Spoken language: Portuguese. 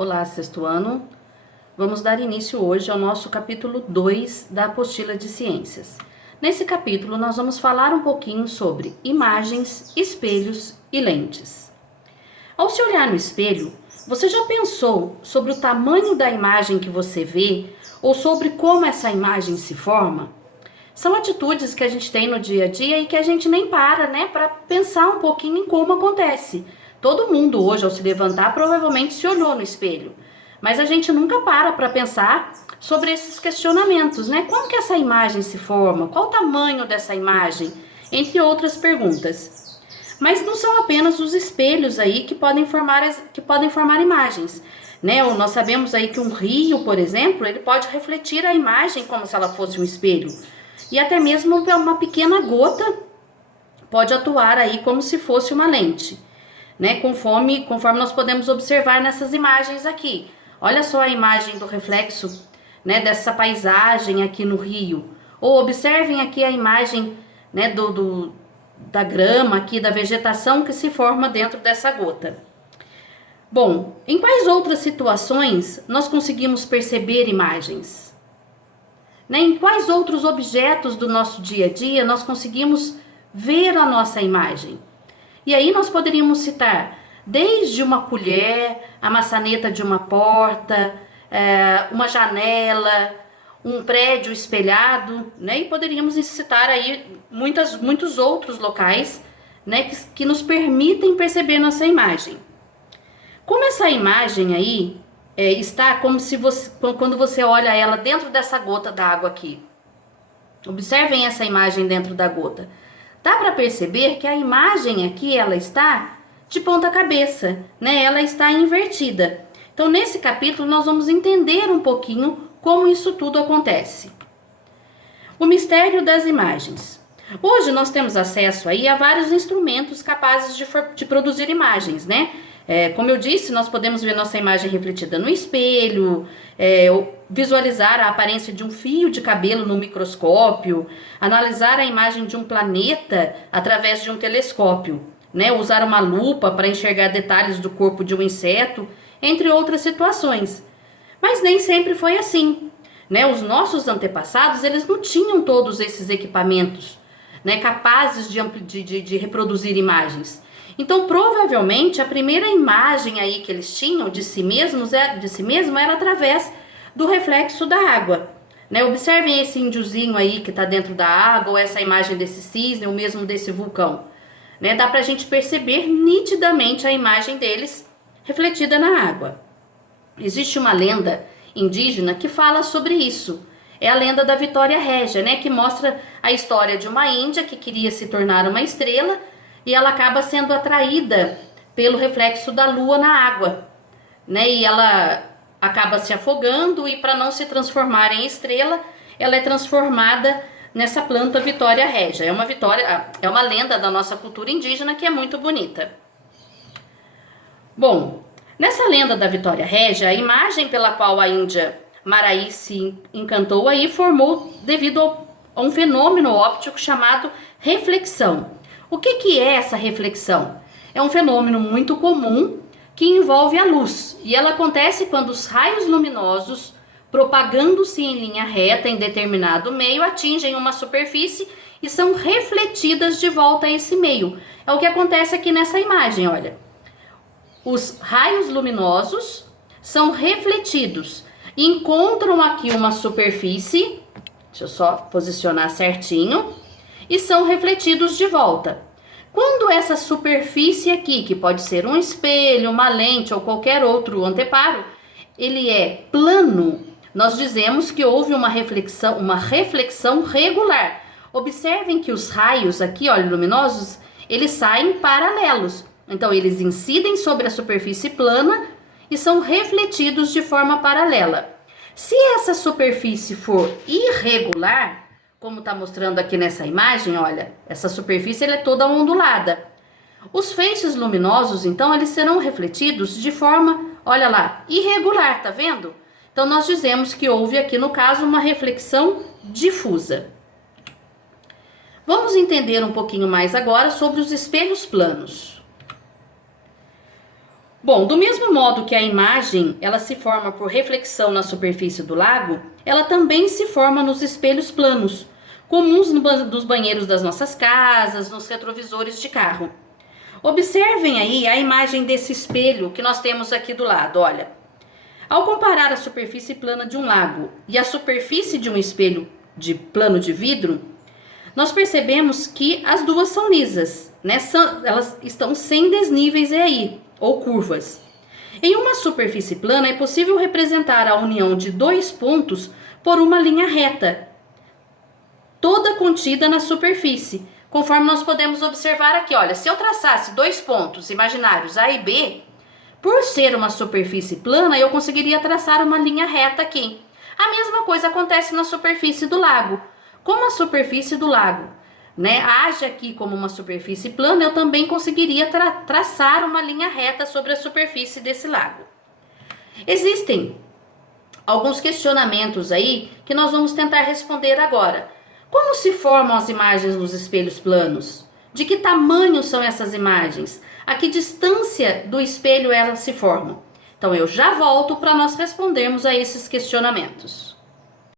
Olá, sexto ano. Vamos dar início hoje ao nosso capítulo 2 da apostila de ciências. Nesse capítulo, nós vamos falar um pouquinho sobre imagens, espelhos e lentes. Ao se olhar no espelho, você já pensou sobre o tamanho da imagem que você vê ou sobre como essa imagem se forma? São atitudes que a gente tem no dia a dia e que a gente nem para, para pensar um pouquinho em como acontece. Todo mundo hoje, ao se levantar, provavelmente se olhou no espelho. Mas a gente nunca para pensar sobre esses questionamentos, Como que essa imagem se forma? Qual o tamanho dessa imagem? Entre outras perguntas. Mas não são apenas os espelhos aí que podem formar imagens, Nós sabemos aí que um rio, por exemplo, ele pode refletir a imagem como se ela fosse um espelho. E até mesmo uma pequena gota pode atuar aí como se fosse uma lente, Conforme nós podemos observar nessas imagens aqui. Olha só a imagem do reflexo, dessa paisagem aqui no rio. Ou observem aqui a imagem, da grama aqui, da vegetação que se forma dentro dessa gota. Bom, em quais outras situações nós conseguimos perceber imagens? Em quais outros objetos do nosso dia a dia nós conseguimos ver a nossa imagem? E aí nós poderíamos citar desde uma colher, a maçaneta de uma porta, uma janela, um prédio espelhado, E poderíamos citar aí muitos outros locais, que nos permitem perceber nossa imagem. Como essa imagem aí está como se quando você olha ela dentro dessa gota d'água aqui. Observem essa imagem dentro da gota. Dá para perceber que a imagem aqui, ela está de ponta cabeça, Ela está invertida. Então, nesse capítulo, nós vamos entender um pouquinho como isso tudo acontece. O mistério das imagens. Hoje nós temos acesso aí a vários instrumentos capazes de produzir imagens, Como eu disse, nós podemos ver nossa imagem refletida no espelho, visualizar a aparência de um fio de cabelo no microscópio, analisar a imagem de um planeta através de um telescópio, usar uma lupa para enxergar detalhes do corpo de um inseto, entre outras situações. Mas nem sempre foi assim, Os nossos antepassados, eles não tinham todos esses equipamentos, capazes de reproduzir imagens. Então, provavelmente, a primeira imagem aí que eles tinham de si mesmo era através do reflexo da água. Observem esse índiozinho aí que está dentro da água, ou essa imagem desse cisne, ou mesmo desse vulcão. Dá pra gente perceber nitidamente a imagem deles refletida na água. Existe uma lenda indígena que fala sobre isso. É a lenda da Vitória Régia, que mostra a história de uma índia que queria se tornar uma estrela, e ela acaba sendo atraída pelo reflexo da lua na água, E ela acaba se afogando, e para não se transformar em estrela, ela é transformada nessa planta Vitória Régia. É uma lenda da nossa cultura indígena que é muito bonita. Bom, nessa lenda da Vitória Régia, a imagem pela qual a índia Maraí se encantou aí formou devido a um fenômeno óptico chamado reflexão. O que é essa reflexão? É um fenômeno muito comum que envolve a luz, e ela acontece quando os raios luminosos, propagando-se em linha reta em determinado meio, atingem uma superfície e são refletidas de volta a esse meio. É o que acontece aqui nessa imagem, olha. Os raios luminosos são refletidos e encontram aqui uma superfície, deixa eu só posicionar certinho, e são refletidos de volta. Quando essa superfície aqui, que pode ser um espelho, uma lente ou qualquer outro anteparo, ele é plano, nós dizemos que houve uma reflexão regular. Observem que os raios aqui, olha, luminosos, eles saem paralelos. Então, eles incidem sobre a superfície plana e são refletidos de forma paralela. Se essa superfície for irregular, como está mostrando aqui nessa imagem, olha, essa superfície ela é toda ondulada. Os feixes luminosos, então, eles serão refletidos de forma, olha lá, irregular, tá vendo? Então, nós dizemos que houve aqui, no caso, uma reflexão difusa. Vamos entender um pouquinho mais agora sobre os espelhos planos. Bom, do mesmo modo que a imagem ela se forma por reflexão na superfície do lago, ela também se forma nos espelhos planos, comuns nos banheiros das nossas casas, nos retrovisores de carro. Observem aí a imagem desse espelho que nós temos aqui do lado, olha. Ao comparar a superfície plana de um lago e a superfície de um espelho de plano de vidro, nós percebemos que as duas são lisas, né? Elas estão sem desníveis aí, ou curvas. Em uma superfície plana é possível representar a união de dois pontos por uma linha reta, toda contida na superfície, conforme nós podemos observar aqui. Olha, se eu traçasse dois pontos imaginários A e B, por ser uma superfície plana, eu conseguiria traçar uma linha reta aqui. A mesma coisa acontece na superfície do lago. Como a superfície do lago, né, age aqui como uma superfície plana, eu também conseguiria traçar uma linha reta sobre a superfície desse lago. Existem alguns questionamentos aí que nós vamos tentar responder agora. Como se formam as imagens nos espelhos planos? De que tamanho são essas imagens? A que distância do espelho elas se formam? Então eu já volto para nós respondermos a esses questionamentos.